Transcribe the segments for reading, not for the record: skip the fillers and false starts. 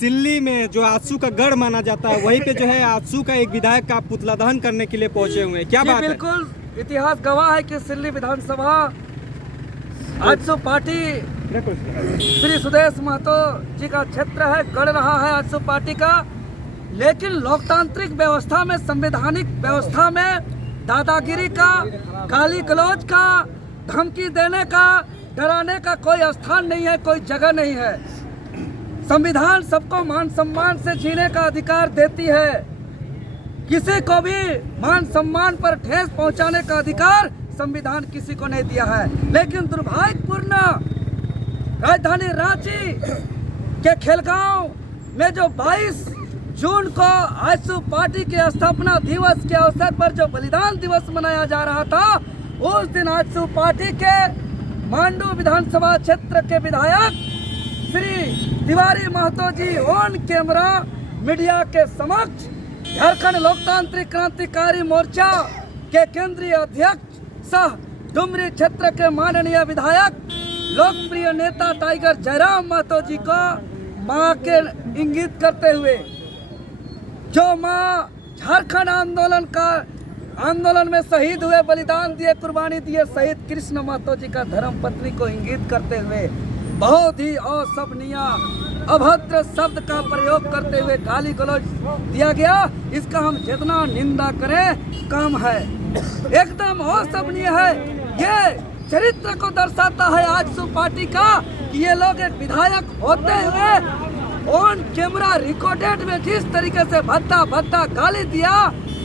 सिल्ली में जो आजसू का गढ़ माना जाता है, वहीं पे जो है आजसू का एक विधायक का पुतला दहन करने के लिए पहुंचे हुए हैं, क्या बात है? बिल्कुल, इतिहास गवाह है कि सिल्ली विधानसभा आजसू पार्टी श्री सुदेश महतो जी का क्षेत्र है, गढ़ रहा है आजसू पार्टी का। लेकिन लोकतांत्रिक व्यवस्था में, संवैधानिक व्यवस्था में दादागिरी का, गाली गलौज का, धमकी देने का, डराने का कोई स्थान नहीं है, कोई जगह नहीं है। संविधान सबको मान सम्मान से जीने का अधिकार देती है। किसी को भी मान सम्मान पर ठेस पहुंचाने का अधिकार संविधान किसी को नहीं दिया है। लेकिन दुर्भाग्यपूर्ण राजधानी रांची के खेलगांव में जो 22 जून को आजसू पार्टी के स्थापना दिवस के अवसर पर जो बलिदान दिवस मनाया जा रहा था, उस दिन आजसू पार्टी के मांडू विधानसभा क्षेत्र के विधायक श्री तिवारी महतो जी ऑन कैमरा मीडिया के समक्ष झारखंड लोकतांत्रिक क्रांतिकारी मोर्चा के केंद्रीय अध्यक्ष सह डुमरी क्षेत्र के माननीय विधायक लोकप्रिय नेता टाइगर जयराम महतो जी को मां के इंगित करते हुए, जो मां झारखंड आंदोलन में शहीद हुए, बलिदान दिए, कुर्बानी दिए शहीद कृष्ण महतो जी का धर्म पत्नी को इंगित करते हुए बहुत ही अशोभनीय अभद्र शब्द का प्रयोग करते हुए गाली गलौज दिया गया। इसका हम जितना निंदा करें कम है, एकदम अशोभनीय है। ये चरित्र को दर्शाता है आजसू पार्टी का कि ये लोग एक विधायक होते हुए ऑन कैमरा रिकॉर्डेड में जिस तरीके से भद्दा गाली दिया,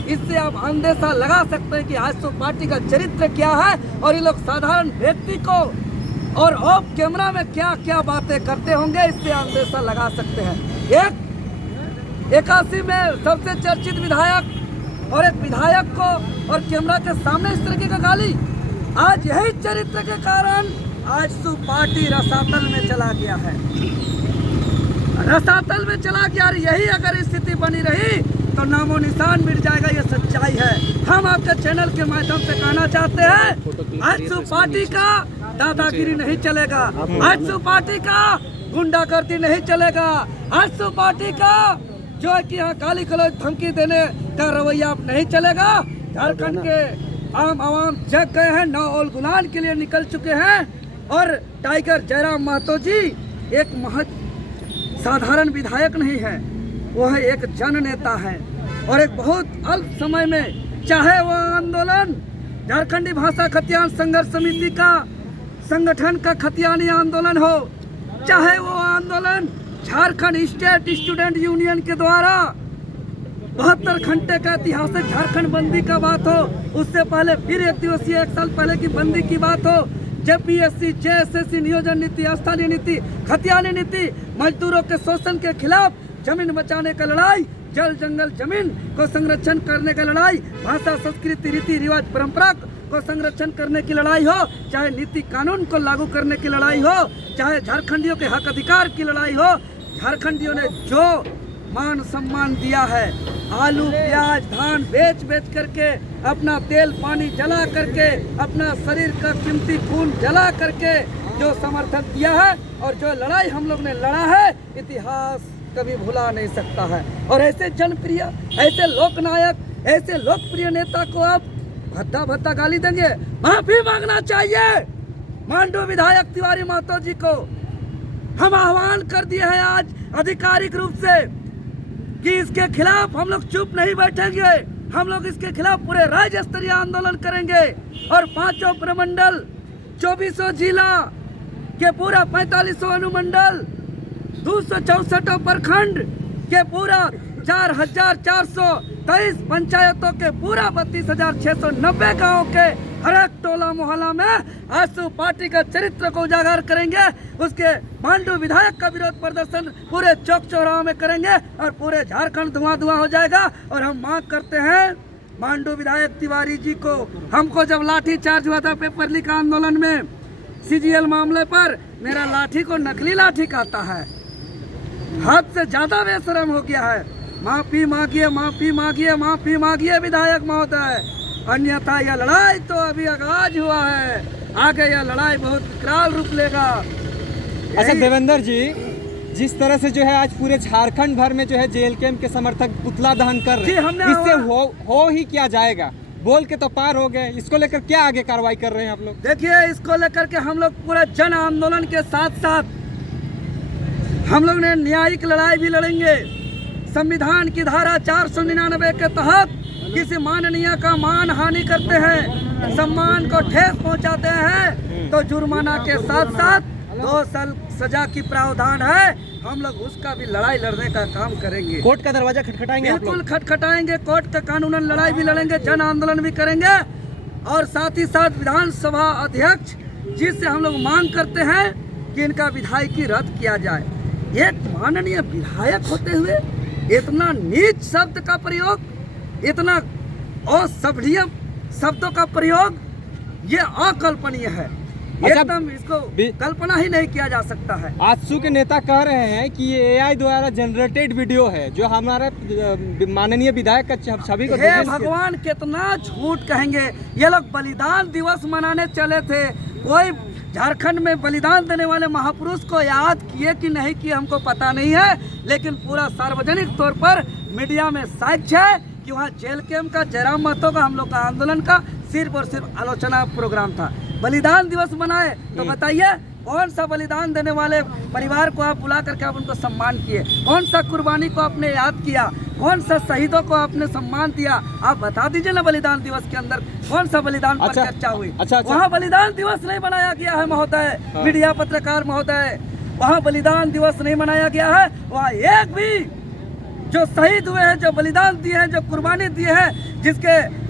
इससे आप अंदेशा लगा सकते हैं कि आजसू पार्टी का चरित्र क्या है और ये लोग साधारण व्यक्ति को और ऑफ कैमरा में क्या क्या बातें करते होंगे, इससे अंदेशा लगा सकते हैं। 81 में सबसे चर्चित विधायक और एक विधायक को और कैमरा के सामने इस तरह का गाली, आज यही चरित्र के कारण आजसू पार्टी रसातल में चला गया है, रसातल में चला गया। यही अगर स्थिति बनी रही तो नामो निशान मिट जाएगा, ये सच्चाई है। हम आपके चैनल के माध्यम से कहना चाहते हैं, आजसू पार्टी का दादागिरी नहीं चलेगा, आजसू पार्टी का गुंडागर्दी नहीं चलेगा, आजसू पार्टी का जो है कि यहाँ गाली गलौज धमकी देने का रवैया नहीं चलेगा। झारखंड के आम आवाम जग गए हैं, नौ और गुलान के लिए निकल चुके हैं और टाइगर जयराम महतो जी एक महज साधारण विधायक नहीं है, वह एक जन नेता है और एक बहुत अल्प समय में, चाहे वह आंदोलन झारखंडी भाषा खतियान संघर्ष समिति का संगठन का खतियानी आंदोलन हो, चाहे वो आंदोलन झारखंड स्टेट स्टूडेंट यूनियन के द्वारा 72 घंटे का ऐतिहासिक झारखंड बंदी का बात हो, उससे पहले फिर एक दिवसीय 1 साल पहले की बंदी की बात हो, जेपीएससी, जेएसएससी नियोजन नीति, स्थानीय नीति, खतियानी नीति, मजदूरों के शोषण के खिलाफ जमीन बचाने का लड़ाई, जल जंगल जमीन को संरक्षण करने का लड़ाई, भाषा संस्कृति रीति रिवाज परंपरा को संरक्षण करने की लड़ाई हो, चाहे नीति कानून को लागू करने की लड़ाई हो, चाहे झारखंडियों के हक अधिकार की लड़ाई हो, झारखंडियों ने जो मान सम्मान दिया है, आलू प्याज धान बेच करके, अपना तेल पानी जला करके, अपना शरीर का कीमती खून जला करके जो समर्थन दिया है और जो लड़ाई हम लोग ने लड़ा है, इतिहास कभी भुला नहीं सकता है। और ऐसे जनप्रिय, ऐसे लोकनायक, ऐसे लोकप्रिय नेता को आप भद्दा गाली देंगे? माफी मांगना चाहिए मांडू विधायक तिवारी महतो जी को। हम आह्वान कर दिए हैं आज आधिकारिक रूप से कि इसके खिलाफ हम लोग चुप नहीं बैठेंगे, हम लोग इसके खिलाफ पूरे राज्य स्तरीय आंदोलन करेंगे और 5 प्रमंडल, 2400 जिला के पूरा 4500 अनुमंडल, 264 प्रखंड के पूरा 4423 पंचायतों के पूरा 32,690 गाँव के हर एक टोला मोहल्ला में आजसू पार्टी का चरित्र को उजागर करेंगे। उसके मांडू विधायक का विरोध प्रदर्शन पूरे चौक चौराहों में करेंगे और पूरे झारखंड धुआं हो जाएगा। और हम मांग करते हैं मांडू विधायक तिवारी जी को, हमको जब लाठी चार्ज हुआ था पेपर लीक आंदोलन में सीजीएल मामले पर, मेरा लाठी को नकली लाठी कहता है, हद से ज्यादा बेशरम हो गया है। माफी मांगिए, माफी मांगिए, माफी मांगिए विधायक महोदय, अन्यथा यह लड़ाई तो अभी आगाज हुआ है, आगे यह लड़ाई बहुत विकराल रूप लेगा। अच्छा देवेंद्र जी, जिस तरह से जो है आज पूरे झारखंड भर में जो है जेएलके के समर्थक पुतला दहन कर रहे हैं, इससे हो ही क्या जाएगा? बोल के तो पार हो गए, इसको लेकर क्या आगे कार्रवाई कर रहे हैं आप लोग? देखिए, इसको लेकर के हम लोग पूरा जन आंदोलन के साथ साथ हम लोग ने न्यायिक लड़ाई भी लड़ेंगे। संविधान की धारा 499 के तहत किसी माननीय का मान हानि करते हैं, सम्मान को ठेस पहुंचाते हैं, तो जुर्माना के साथ साथ 2 साल सजा की प्रावधान है। हम लोग उसका भी लड़ाई लड़ने का काम करेंगे। कोर्ट का दरवाजा खटखटाएंगे? बिल्कुल खटखटाएंगे, कोर्ट का कानूनन लड़ाई भी लड़ेंगे, जन आंदोलन भी करेंगे। और साथ ही साथ विधानसभा अध्यक्ष जिससे हम लोग मांग करते हैं कि इनका विधायकी रद्द किया जाए। एक माननीय विधायक होते हुए इतना नीच शब्द का प्रयोग, इतना असभ्य शब्दों का प्रयोग, ये अकल्पनीय है। एकदम इसको कल्पना ही नहीं किया जा सकता है। आजसू के नेता कह रहे हैं कि ये AI द्वारा जनरेटेड वीडियो है, जो हमारा माननीय विधायक का छवि को। हे भगवान, कितना झूठ कहेंगे। ये लोग बलिदान दिवस मनाने चले थे, कोई झारखंड में बलिदान देने वाले महापुरुष को याद किए कि नहीं किए हमको पता नहीं है, लेकिन पूरा सार्वजनिक तौर पर मीडिया में साक्ष्य है कि वहाँ जेएलके का, जयराम महतो का, हम लोग का आंदोलन का सिर्फ और सिर्फ आलोचना प्रोग्राम था। बलिदान दिवस मनाए तो बताइए, कौन सा बलिदान देने वाले परिवार को आप बुला करके आप उनको सम्मान किए? कौन सा कुर्बानी को आपने याद किया? कौन सा शहीदों को आपने सम्मान दिया? आप बता दीजिए ना, बलिदान दिवस के अंदर कौन सा बलिदान पर चर्चा हुई? वहाँ बलिदान दिवस नहीं मनाया गया है महोदय, मीडिया पत्रकार महोदय, वहाँ बलिदान दिवस नहीं मनाया गया है। वहाँ एक भी जो शहीद हुए हैं, जो बलिदान दिए हैं, जो कुर्बानी दिए हैं, जिसके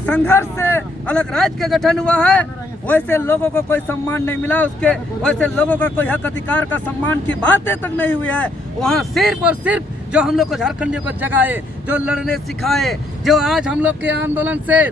संघर्ष से अलग राज्य का गठन हुआ है, वैसे लोगों को कोई सम्मान नहीं मिला, उसके वैसे लोगों का कोई हक अधिकार का सम्मान की बातें तक नहीं हुई है। वहाँ सिर्फ और सिर्फ जो हम लोग को झारखंडियों को जगाए, जो लड़ने सिखाए, जो आज हम लोग के आंदोलन से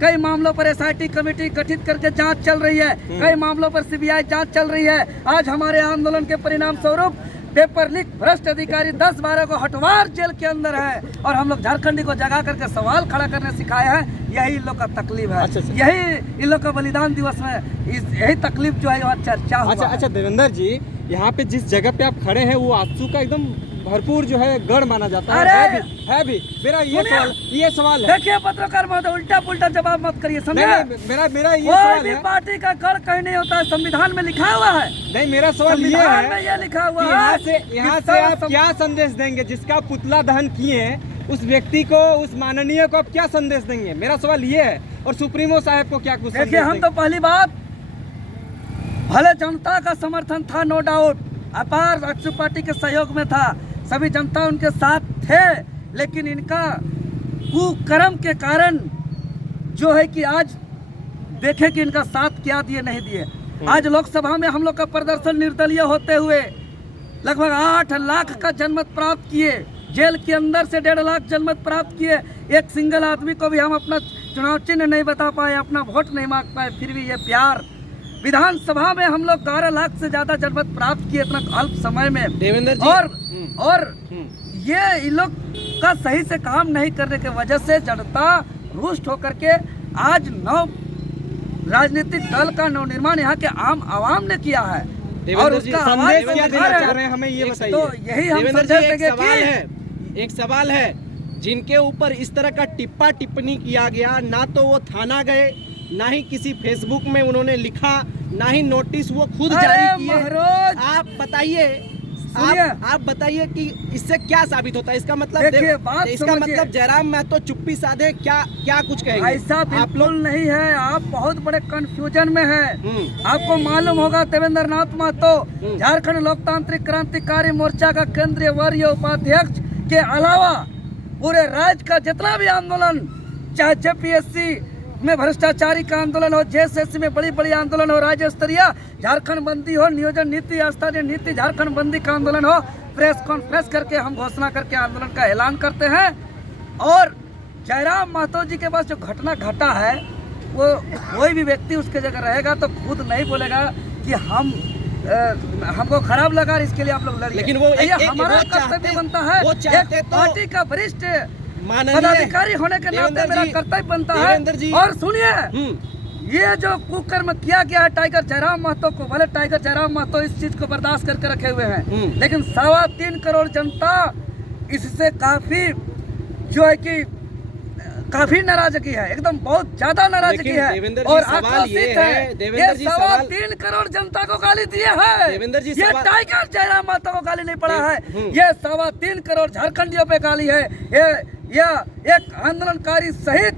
कई मामलों पर SIT कमेटी गठित करके जांच चल रही है, कई मामलों पर CBI जांच चल रही है। आज हमारे आंदोलन के परिणाम स्वरूप पेपर लीक भ्रष्ट अधिकारी 10-12 को हटवार जेल के अंदर है, और हम लोग झारखंडी को जगा करके सवाल खड़ा करने सिखाए हैं। यही इन लोग का तकलीफ है। यही इन लोग का बलिदान दिवस में यही तकलीफ जो है वहाँ चर्चा हुआ। अच्छा देवेंद्र जी, यहाँ पे जिस जगह पे आप खड़े हैं वो आजसू का एकदम भरपूर जो है गढ़ माना जाता है भी। मेरा ये सवाल है। देखिए पत्रकार महोदय, उल्टा पुल्टा जवाब मत करिए, समझे? मेरा ये सवाल है, पार्टी का गढ़ कहीं नहीं होता है, संविधान में लिखा हुआ है। नहीं, मेरा सवाल ये है, ये लिखा हुआ है यहाँ से आप क्या संदेश देंगे? जिसका पुतला दहन किए उस व्यक्ति को, उस माननीय को आप क्या संदेश देंगे? मेरा सवाल ये है। और सुप्रीमो साहब को क्या कुछ? देखिए, हम तो पहली बात, भले जनता का समर्थन था, नो डाउट, अपार आजसू पार्टी के सहयोग में था, सभी जनता उनके साथ थे, लेकिन इनका कुकर्म के कारण जो है कि आज देखे कि इनका साथ क्या दिए नहीं दिए। आज लोकसभा में हम लोग का प्रदर्शन निर्दलीय होते हुए लगभग 8 लाख का जनमत प्राप्त किए, जेल के अंदर से 1.5 लाख जनमत प्राप्त किए। एक सिंगल आदमी को भी हम अपना चुनाव चिन्ह नहीं बता पाए, अपना वोट नहीं मांग पाए, फिर भी ये प्यार। विधानसभा में हम लोग 11 लाख से ज्यादा जनमत प्राप्त किए इतना अल्प समय में, देवेंद्र जी। और ये इन लोग का सही से काम नहीं करने की वजह से जनता रुष्ट होकर के आज राजनीतिक दल का नवनिर्माण यहाँ के आम आवाम ने किया है, और उसका संदेश क्या देना चाह रहे हैं हमें ये बताइए। तो यही हम एक सवाल है, जिनके ऊपर इस तरह का टिप्पणी किया गया, ना तो वो थाना गए, ना ही किसी फेसबुक में उन्होंने लिखा, ना ही नोटिस वो खुद जारी किए। आप बताइए, आप बताइए कि इससे क्या साबित होता है? इसका मतलब इसका मतलब जयराम महतो चुप्पी साधे, क्या कुछ कहेंगे? ऐसा बिल्कुल नहीं है, आप बहुत बड़े कंफ्यूजन में हैं। आपको मालूम होगा, देवेंद्र नाथ महतो झारखंड लोकतांत्रिक क्रांतिकारी मोर्चा का केंद्रीय वरीय उपाध्यक्ष के अलावा पूरे राज्य का जितना भी आंदोलन, चाहे JPSC में भ्रष्टाचारी का आंदोलन हो, JSSC में बड़ी बड़ी आंदोलन हो, राज्य स्तरीय झारखंड बंदी हो, नियोजन नीति, स्थानीय नीति, झारखंड बंदी का आंदोलन हो, प्रेस कॉन्फ्रेंस करके हम घोषणा करके आंदोलन का ऐलान करते हैं। और जयराम महतो जी के पास जो घटना घटा है, वो कोई भी व्यक्ति उसके जगह रहेगा तो खुद नहीं बोलेगा कि हमको खराब लगा, इसके लिए आप लोग लड़िए। लेकिन वो हमारा कर्तव्य बनता है, एक पार्टी का वरिष्ठ पदाधिकारी होने के नाते मेरा कर्तव्य बनता है। और सुनिए, ये जो कुकर्म किया गया है टाइगर जयराम महतो को, भले टाइगर जयराम महतो इस चीज को बर्दाश्त करके रखे हुए हैं, लेकिन 3.25 करोड़ जनता इससे काफी जो है कि काफी नाराजगी है, एकदम बहुत ज्यादा नाराजगी है और आक्रोशित है। ये 3.25 करोड़ जनता को गाली दिए है, ये टाइगर जयराम महतो को गाली नहीं पड़ा है, ये 3.25 करोड़ झारखंडियों पे गाली है। ये एक आंदोलनकारी शहीद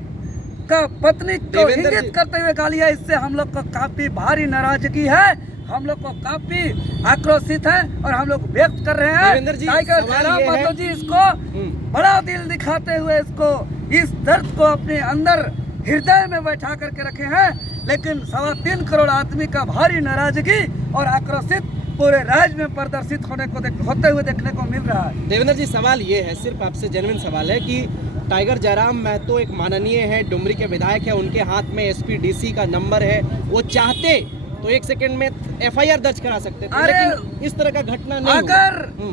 का पत्नी को इंगित करते हुए गाली है। इससे हम लोग को काफी भारी नाराजगी है, हम लोग को काफी आक्रोशित है और हम लोग व्यक्त कर रहे हैं। टाइगर जयराम महतो जी इसको बड़ा दिल दिखाते हुए इसको इस दर्द को अपने अंदर हृदय में बैठा करके रखे हैं, लेकिन 3.25 करोड़ आदमी का भारी नाराजगी और आक्रोशित पूरे राज्य में प्रदर्शित होते हुए देखने को मिल रहा है। देवेंद्र जी, सवाल ये है, सिर्फ आपसे जेन्युइन सवाल है कि टाइगर जयराम महतो एक माननीय है, डुमरी के विधायक है, उनके हाथ में एसपीडीसी का नंबर है, वो चाहते तो 1 सेकंड में एफआईआर दर्ज करा सकते थे, लेकिन इस तरह का घटना नहीं अगर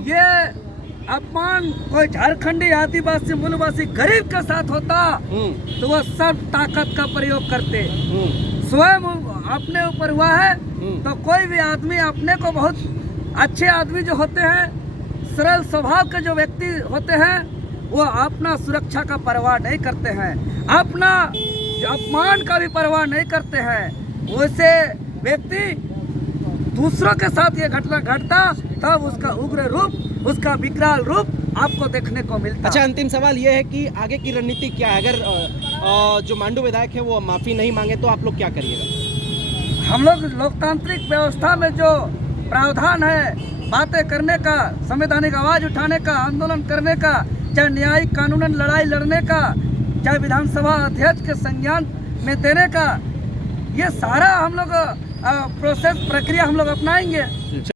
ये अपमान कोई झारखंडी आदिवासी मूलवासी गरीब के साथ होता तो वह सब ताकत का प्रयोग करते। स्वयं अपने ऊपर हुआ है तो कोई भी आदमी अपने को बहुत अच्छे आदमी जो होते हैं, सरल स्वभाव के जो व्यक्ति होते हैं, वो अपना सुरक्षा का परवाह नहीं करते हैं, अपना अपमान का भी परवाह नहीं करते हैं। वैसे व्यक्ति दूसरों के साथ ये घटना घटता तब उसका उग्र रूप, उसका विकराल रूप आपको देखने को मिलता। अच्छा, अंतिम सवाल ये है कि आगे की रणनीति क्या है? अगर जो मांडू विधायक है वो माफी नहीं मांगे तो आप लोग क्या करिएगा? हम लोग लोकतांत्रिक व्यवस्था में जो प्रावधान है बातें करने का, संवैधानिक आवाज उठाने का, आंदोलन करने का, चाहे न्यायिक कानूनन लड़ाई लड़ने का, चाहे विधानसभा अध्यक्ष के संज्ञान में देने का, ये सारा हम लोग प्रोसेस प्रक्रिया हम लोग अपनाएंगे।